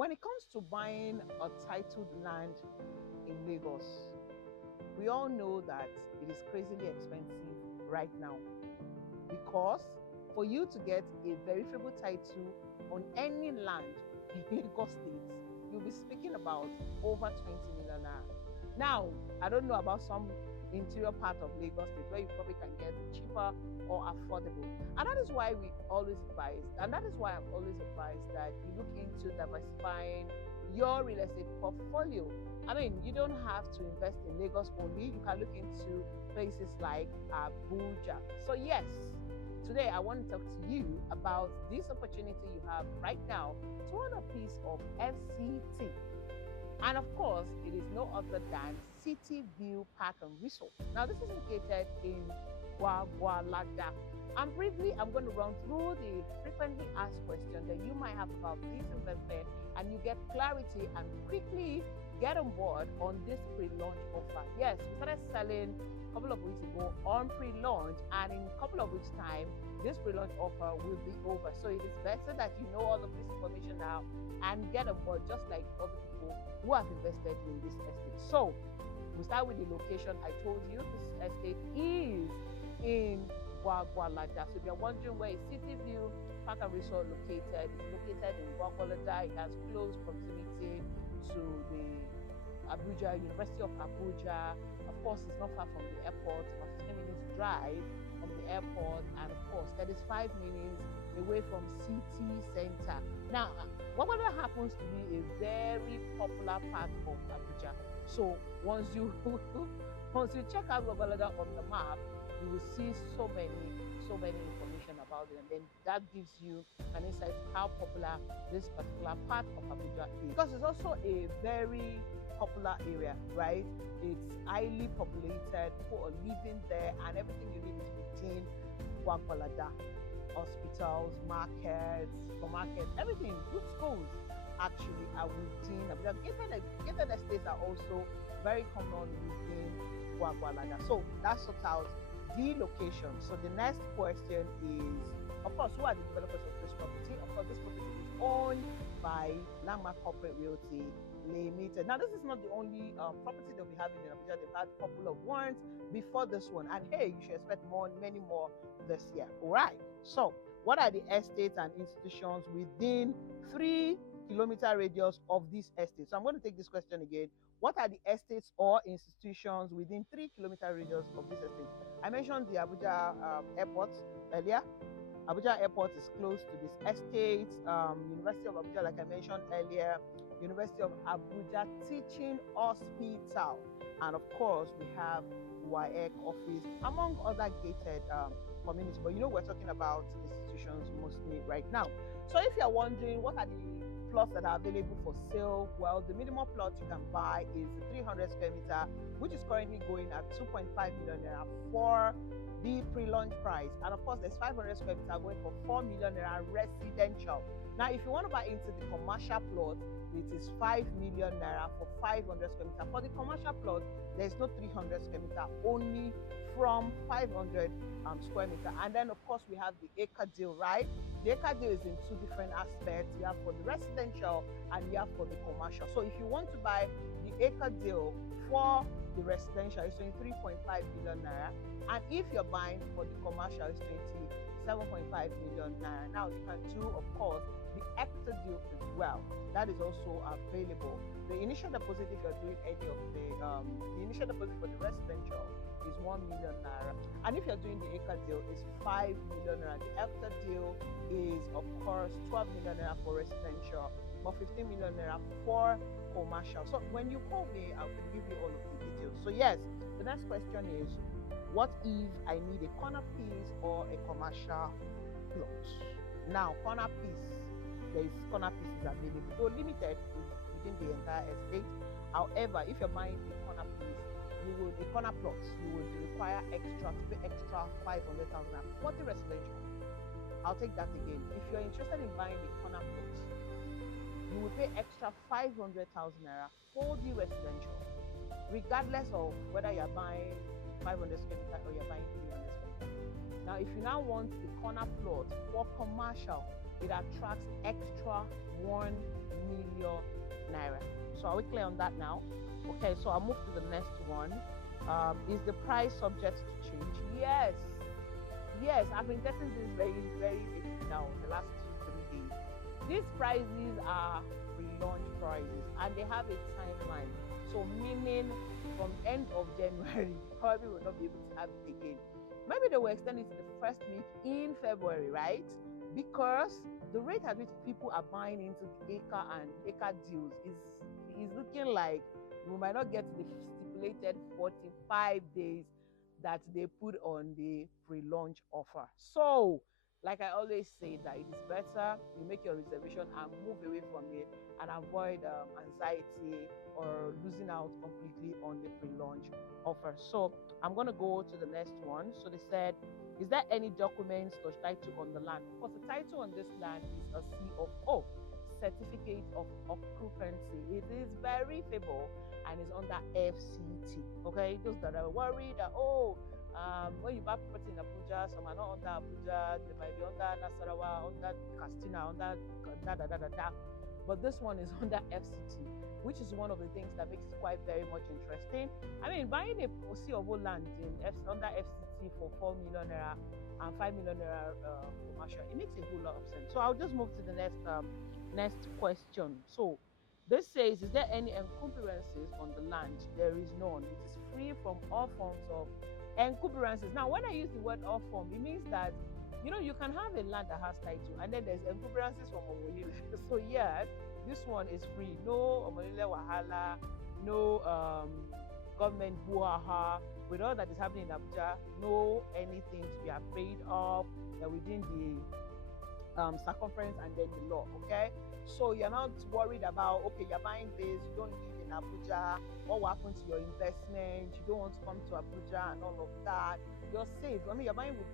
When it comes to buying a titled land in Lagos, we all know that it is crazily expensive right now, because for you to get a verifiable title on any land in Lagos State, you'll be speaking about over 20 million naira. Now, I don't know about some interior part of Lagos State where you probably can get cheaper or affordable. And that is why we always advise, and that is why I've always advised that you look into diversifying your real estate portfolio. I mean, you don't have to invest in Lagos only. You can look into places like Abuja. So yes, today I want to talk to you about this opportunity you have right now to own a piece of FCT. And of course, it is no other than Cityview Park and Resort. Now, this is located in Gwagwalada. And briefly, I'm going to run through the frequently asked questions that you might have about this investment, and you get clarity and quickly get on board on this pre-launch offer. Yes, we started selling a couple of weeks ago on pre-launch, and in a couple of weeks' time, this pre-launch offer will be over. So it is better that you know all of this information now and get on board, just like other people who have invested in this estate. So we start with the location. I told you this estate is in Gwagwalada. So if you're wondering where is Cityview Park and Resort located, it's located in Gwagwalada. It has close proximity to the Abuja, University of Abuja. Of course, it's not far from the airport, about 15 minutes drive from the airport, and of course, that is 5 minutes away from city center. Now, Gwagwalada happens to be a very popular part of Abuja. So once you check out Gwagwalada on the map, you will see so many information about it, and then that gives you an insight to how popular this particular part of Abuja is. Because it's also a very popular area, right? It's highly populated, people are living there, and everything you need is within Gwagwalada. Hospitals, markets, supermarkets, everything, good schools actually are within Abuja. Gated estates are also very common within Gwagwalada. So that sorts out the location. So the next question is, of course, who are the developers of this property? Of course, this property is owned by Landmark Corporate Realty Limited. Now, this is not the only property they'll be having in Abuja. They've had a couple of ones before this one, and hey, you should expect many more this year. All right. So, what are the estates and institutions within 3-kilometer radius of this estate? So, I'm going to take this question again. What are the estates or institutions within 3-kilometer radius of this estate? I mentioned the Abuja airport earlier. Abuja airport is close to this estate. University of Abuja, like I mentioned earlier. University of Abuja Teaching Hospital. And of course, we have WAEC office, among other gated communities. But you know, we're talking about institutions mostly right now. So if you're wondering what are the plots that are available for sale, well, the minimum plot you can buy is 300 square meter, which is currently going at 2.5 million naira for the pre-launch price. And of course, there's 500 square meter going for 4 million naira residential. Now, if you want to buy into the commercial plot, it is 5 million naira for 500 square meter. For the commercial plot, there's no 300 square meter, only from 500 square meter. And then, of course, we have the acre deal, right? The acre deal is in two different aspects. You have for the residential and you have for the commercial. So if you want to buy the acre deal for the residential, it's 23.5 million naira. And if you're buying for the commercial, it's 27.5 million naira. Now, you can do, of course, the hectare deal as well. That is also available. The initial deposit, if you're doing any of the initial deposit for the residential is 1 million naira, and if you're doing the acre deal, is 5 million naira. The hectare deal is, of course, 12 million naira for residential, but 15 million naira for commercial. So when you call me, I will give you all of the details. So yes, the next question is, what if I need a corner piece or a commercial plot? Now, corner piece, there is corner pieces available, so limited within the entire estate. However, if you're buying a corner piece, a corner plot, you would require to pay extra 500,000 naira for the residential. I'll take that again. If you're interested in buying a corner plot, you will pay extra 500,000 naira for the residential, regardless of whether you're buying 500 square meter or you're buying 300 square meter. Now, if you now want the corner plot for commercial, it attracts extra 1 million million naira. So are we clear on that now? Okay, so I'll move to the next one. Is the price subject to change? Yes. Yes, I've been getting this very, very lately now, the last 2, 3 days. These prices are pre-launch prices and they have a timeline. So meaning from end of January, probably will not be able to have it again. Maybe they will extend it to the first week in February, right? Because the rate at which people are buying into acre and acre deals is looking like we might not get the stipulated 45 days that they put on the pre-launch offer. So, like I always say, that it is better you make your reservation and move away from it and avoid anxiety or losing out completely on the pre-launch offer. So, I'm going to go to the next one. So, they said, is there any documents or title on the land? Because the title on this land is a COO, certificate of occupancy. It is very favorable and is under FCT. Okay, those that are worried that when you buy property in Abuja, some are not under Abuja, they might be under Nasarawa, under Castina, under da. But this one is under FCT, which is one of the things that makes it quite very much interesting. I mean, buying a COO land under FCT for 4 million naira and 5 million naira commercial, it makes a whole lot of sense. So I'll just move to the next question. So this says, is there any encumbrances on the land? There is none. It is free from all forms of encumbrances. Now, when I use the word all form, it means that you can have a land that has title and then there's encumbrances from Omonile. So yes, this one is free. No Omonile wahala, no government buaha. With all that is happening in Abuja, no anything to be afraid of within the circumference and then the law. Okay, so you're not worried about, okay, you're buying this, you don't live in Abuja, what will happen to your investment, you don't want to come to Abuja and all of that. You're safe. I mean, you're buying with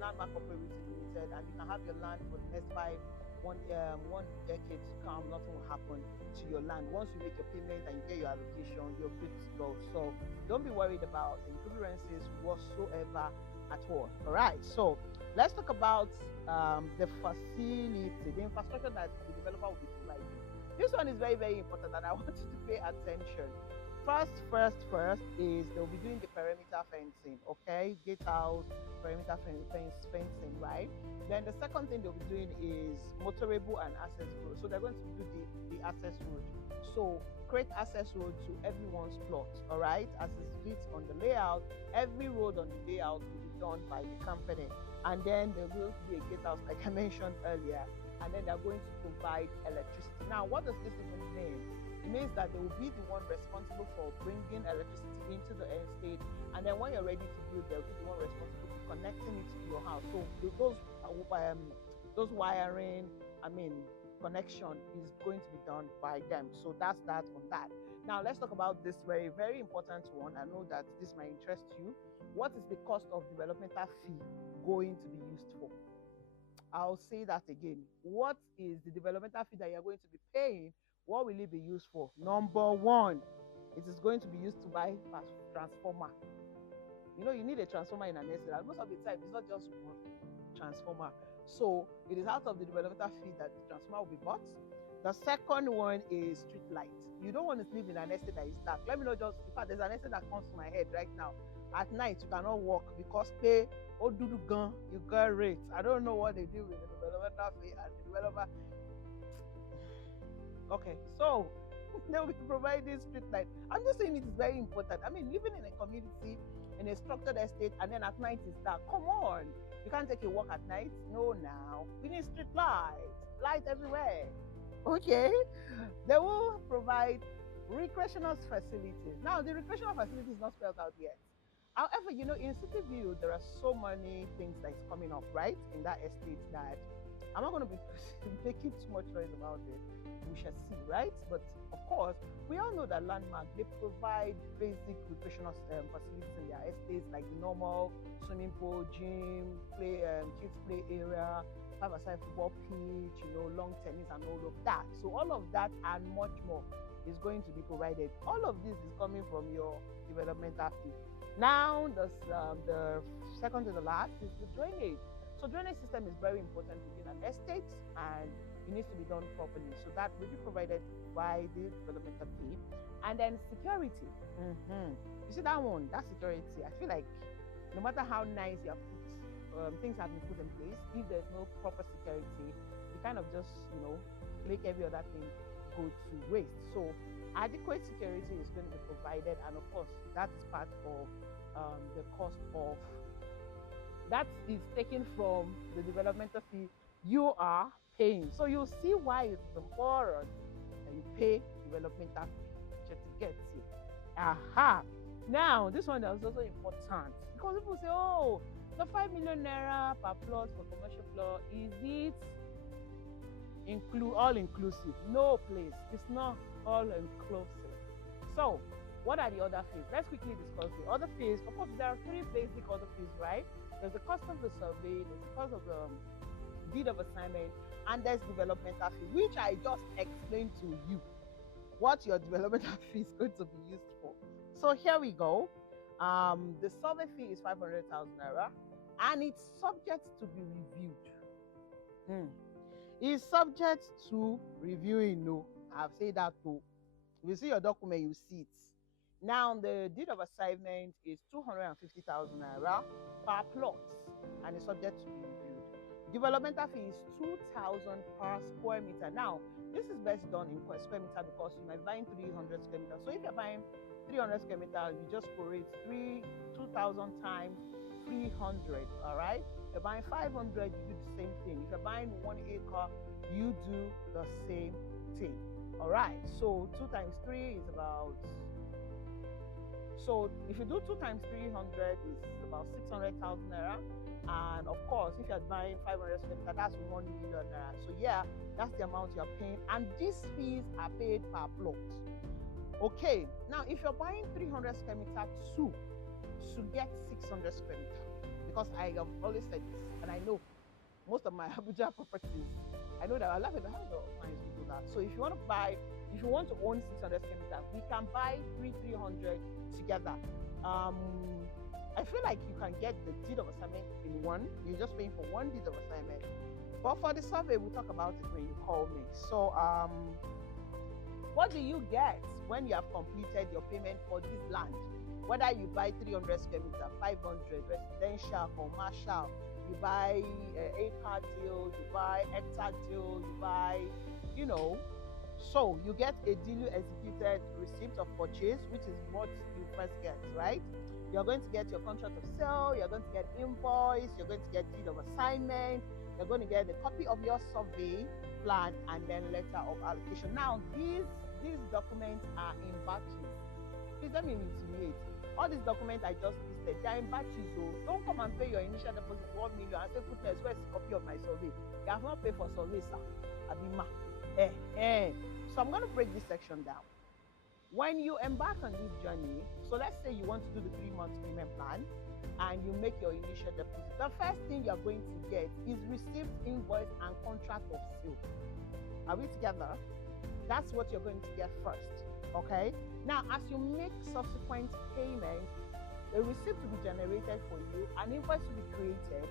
Landmark Cooperative Limited, and you can have your land for the next one decade to come. Nothing will happen to your land. Once you make your payment and you get your allocation, you're good to go. So don't be worried about encumbrances whatsoever at all. All right, so let's talk about the facility, the infrastructure that the developer will be providing. This one is very, very important and I want you to pay attention. First is they'll be doing the perimeter fencing, okay? Gatehouse, perimeter fencing, right? Then the second thing they'll be doing is motorable and access road. So they're going to do the access road. So create access road to everyone's plot, all right? As it's fit on the layout, every road on the layout will be done by the company. And then there will be a gatehouse, like I mentioned earlier, and then they're going to provide electricity. Now, what does this even mean? It means that they will be the one responsible for bringing electricity into the estate, and then when you're ready to build, they'll be the one responsible for connecting it to your house. So those wiring, connection is going to be done by them. So that's that on that. Now let's talk about this very, very important one. I know that this might interest you. What is the cost of developmental fee going to be used for? I'll say that again. What is the developmental fee that you're going to be paying? What will it be used for? Number one, it is going to be used to buy a transformer. You need a transformer in an estate, and most of the time it's not just one transformer. So it is out of the developmental fee that the transformer will be bought. The second one is street light. You don't want to live in an estate that is dark. Let me know, in fact, there's an estate that comes to my head right now. At night you cannot walk because you got rates. I don't know what they do with the developmental fee and the developer. Okay, so they will be providing street light. I'm just saying it is very important. I mean, living in a community, in a structured estate, and then at night it's dark. Come on, you can't take a walk at night. No, now we need street light everywhere. Okay, they will provide recreational facilities. Now, the recreational facility is not spelled out yet. However, in Cityview, there are so many things that is coming up, right, in that estate that I'm not going to be making too much noise about it. We shall see, right? But of course, we all know that Landmark, they provide basic recreational facilities in their estates, like the normal swimming pool, gym, kids play area, 5-a-side football pitch, long tennis and all of that. So all of that and much more is going to be provided. All of this is coming from your developmental fee. Now, the second to the last is the drainage. So drainage system is very important within an estate, and it needs to be done properly. So that will be provided by the developmental fee. And then security. You see that one, that security, I feel like no matter how nice you have put, things have been put in place, if there's no proper security, you kind of just, make every other thing go to waste. So adequate security is going to be provided, and of course, that is part of the cost of, that is taken from the developmental fee you are paying. So you'll see why it's important that you pay developmental fee just to get it. Aha! Now, this one is also important because people say, oh, the 5 million naira per plot for commercial plot, is it all inclusive? No, please, it's not all inclusive. So, what are the other fees? Let's quickly discuss the other fees. Of course, there are 3 basic other fees, right? There's the cost of the survey, there's the cost of the deed of assignment, and there's developmental fee, which I just explained to you what your developmental fee is going to be used for. So here we go. The survey fee is 500,000 naira, and it's subject to be reviewed. It's subject to reviewing. No, I've said that too. If you see your document, you see it. Now, the deed of assignment is 250,000 naira per plot, and it's subject to be reviewed. Developmental fee is 2,000 per square meter. Now, this is best done in square meter because you might buy 300 square meters. So if you're buying 300 square meters, you just prorate 2,000 times 300. All right. If you're buying 500, you do the same thing. If you're buying 1 acre, you do the same thing. All right. So 2 times 3 is about. So if you do 2 times 300, is about 600,000 naira. And of course, if you're buying 500 square meters, that's 1 million naira. So yeah, that's the amount you're paying. And these fees are paid per plot. Okay. Now, if you're buying 300 square meters to get 600 square meters, because I have always said this, and I know most of my Abuja properties, I know that I love it. How do clients do that? So if you want to own 600 square meters, we can buy 300 together. I feel like you can get the deed of assignment in one. You're just paying for one deed of assignment. But for the survey, we'll talk about it when you call me. So, what do you get when you have completed your payment for this land? Whether you buy 300 square meters, 500, residential, commercial, you buy acre deal, you buy hectare deal, you buy, So you get a duly executed receipt of purchase, which is what you first get, right? You're going to get your contract of sale, you're going to get invoice, you're going to get deed of assignment, you're going to get a copy of your survey plan, and then letter of allocation. Now, these documents are in batches. Please let me reiterate. All these documents I just listed, they're in batches. So don't come and pay your initial deposit 1 million and say, goodness, where's the copy of my survey? You have not paid for survey, sir. Abima. So I'm going to break this section down. When you embark on this journey, so let's say you want to do the 3-month payment plan and you make your initial deposit, the first thing you're going to get is receipt, invoice, and contract of sale. Are we together? That's what you're going to get first. Okay? Now, as you make subsequent payments, a receipt will be generated for you, an invoice will be created,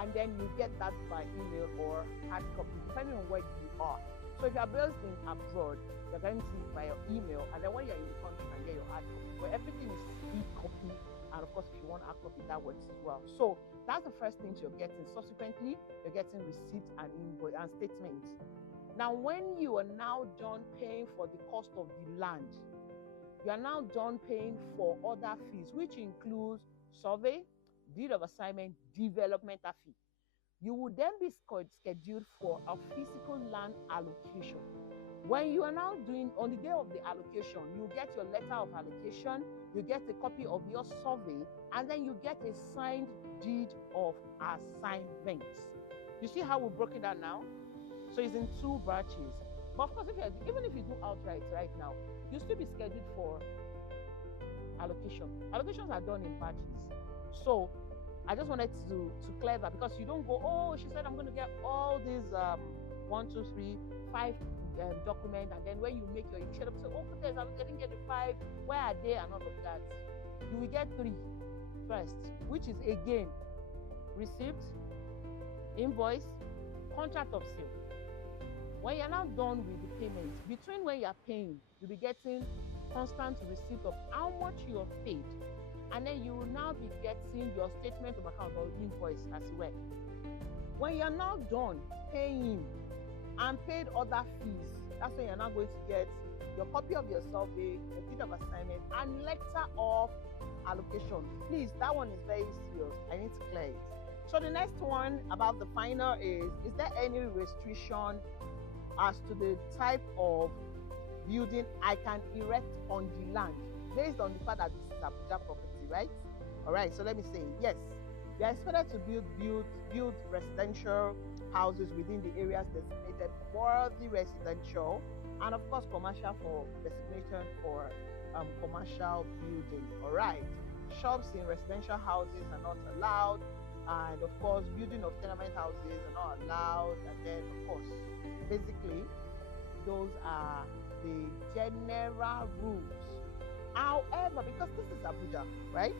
and then you get that by email or hard copy, depending on where you are. So if you're based in abroad, you're going to see it by your email, and then when you're in the country, you can get your hard copy. But everything is e-copy, and of course, if you want hard copy, that works as well. So that's the first thing you're getting. Subsequently, you're getting receipt and invoice and statement. Now, when you are now done paying for the cost of the land, you are now done paying for other fees, which includes survey, deed of assignment, developmental fee. You will then be scheduled for a physical land allocation. When you are now doing, on the day of the allocation, you get your letter of allocation, you get a copy of your survey, and then you get a signed deed of assignment. You see how we broke it down now? So it's in 2 batches. But of course, even if you do outright right now, you still be scheduled for allocation. Allocations are done in batches. So I just wanted to clear that, because you don't go, oh, she said I'm going to get all these 1, 2, 3, 5 documents, and then when you make your initial, say, oh, goodness, I didn't get the 5. Where are they and all of that? You will get 3 first, which is again receipt, invoice, contract of sale. When you're now done with the payment, between when you're paying, you'll be getting constant receipt of how much you have paid. And then you will now be getting your statement of account or invoice as well. When you're now done paying and paid other fees, that's when you're now going to get your copy of your survey, your deed of assignment, and letter of allocation. Please, that one is very serious. I need to clear it. So the next one about the final is there any restriction as to the type of building I can erect on the land based on the fact that this is Abuja property, right? All right, so let me say, yes, they are expected to build residential houses within the areas designated for the residential, and of course commercial for designation for commercial building. All right, shops in residential houses are not allowed, and of course building of tenement houses are not allowed. And then of course, basically, those are the general rules. However, because this is Abuja, right,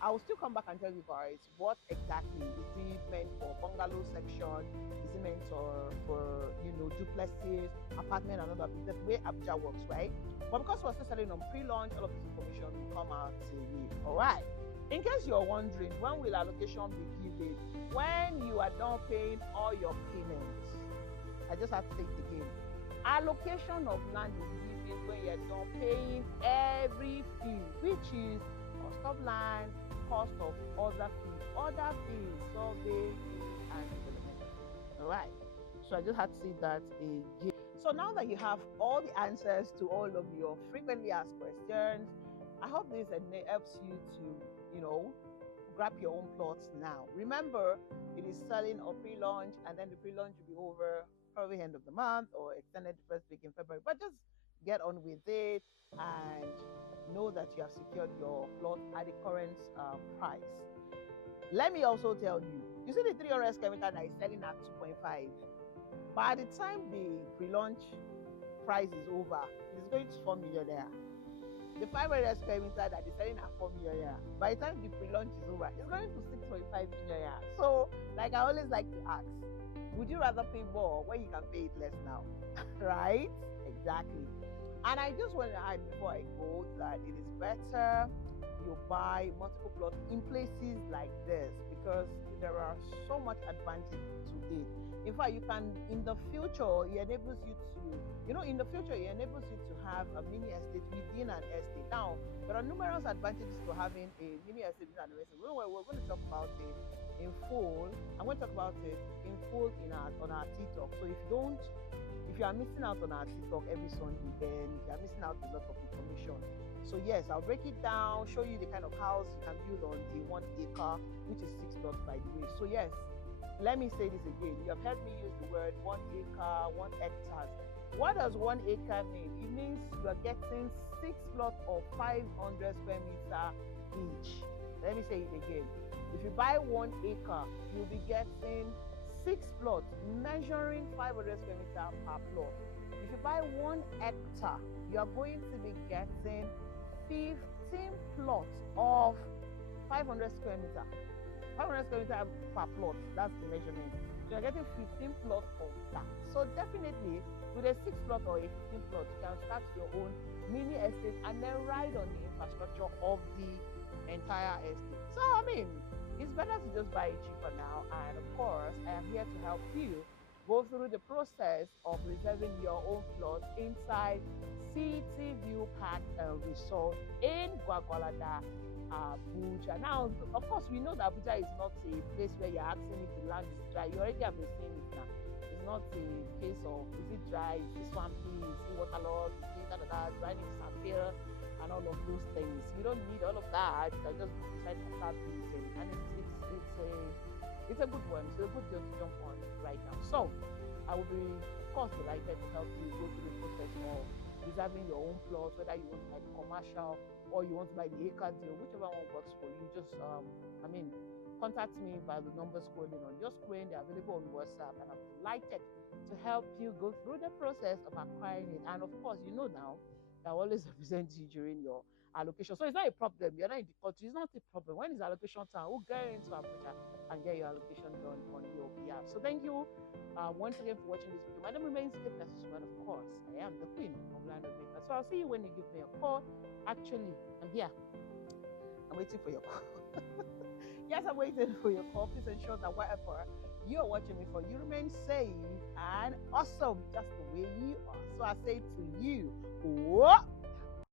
I will still come back and tell you guys what exactly is it meant for bungalow section, is it meant for duplexes, apartment, and other things. That's the way Abuja works, right? But because we're still selling on pre-launch, all of this information will come out today. All right. In case you're wondering, when will allocation be given? When you are done paying all your payments. I just have to say it again. Allocation of land is given when you're done paying every fee, which is cost of land, cost of other fees, survey fees, and development. All right. So I just had to say that again. So now that you have all the answers to all of your frequently asked questions, I hope this helps you to, grab your own plots now. Remember, it is selling or pre-launch, and then the pre-launch will be over probably end of the month or extended the first week in February. But just get on with it and know that you have secured your plot at the current price. Let me also tell you, you see the 300 square meter that is selling at 2.5. By the time the pre-launch price is over, it's going to 4 million naira. The 500 square meter that is selling at 4 million naira, by the time the pre-launch is over, it's going to 6.5 million naira. So, like I always like to ask, would you rather pay more when you can pay it less now? Right? Exactly. And I just want to add before I go that it is better you buy multiple plots in places like this because there are so much advantage to it. In fact, you can, in the future, it enables you to have a mini estate within an estate. Now, there are numerous advantages to having a mini estate within an estate. We're going to talk about it in full. I'm going to talk about it in full on our TikTok. So if you are missing out on our TikTok every Sunday, then you are missing out a lot of information. So yes, I'll break it down, show you the kind of house you can build on the 1 acre, which is 6 plots by the way. So yes, let me say this again. You have heard me use the word 1 acre, 1 hectare. What does 1 acre mean? It means you are getting 6 plots of 500 square meter each. Let me say it again. If you buy 1 acre, you'll be getting 6 plots measuring 500 square meter per plot. If you buy 1 hectare, you are going to be getting 15 plots of 500 square meter. 500 square meter per plot, that's the measurement. So you're getting 15 plots of that. So definitely, with a 6 plot or a 15 plot, you can start your own mini estate and then ride on the infrastructure of the entire estate. So I mean, it's better to just buy it cheaper now. And of course, I am here to help you go through the process of reserving your own plot inside Cityview Park and Resort in Gwagwalada, Abuja. Now, of course, we know that Abuja is not a place where you're asking if the land is dry. You already have been seeing it now. It's not a case of is it dry, is it swampy, is it waterlogged, is it do I need to disappear, and all of those things. You don't need all of that. You can just decide to start building, and it's a good one. It's a good deal to jump on right now. So I will be, of course, delighted to help you go through the process of reserving your own plot, whether you want to buy the commercial or you want to buy the acre deal, whichever one works for you. Just contact me by the number scrolling on your screen. They're available on WhatsApp, and I'm delighted to help you go through the process of acquiring it. And of course, you know now that I always represent you during your allocation. So it's not a problem. You're not in the country. It's not a problem. When it's allocation time, we'll get into Abuja and get your allocation done on your behalf. So thank you once again for watching this video. My name remains Stephen, and of course, I am the queen of land of makers. So I'll see you when you give me a call. Actually, I'm here. I'm waiting for your call. Yes, I'm waiting for your call. Please ensure that whatever you're watching me for, you remain safe and awesome, just the way you are. So I say to you, whoa!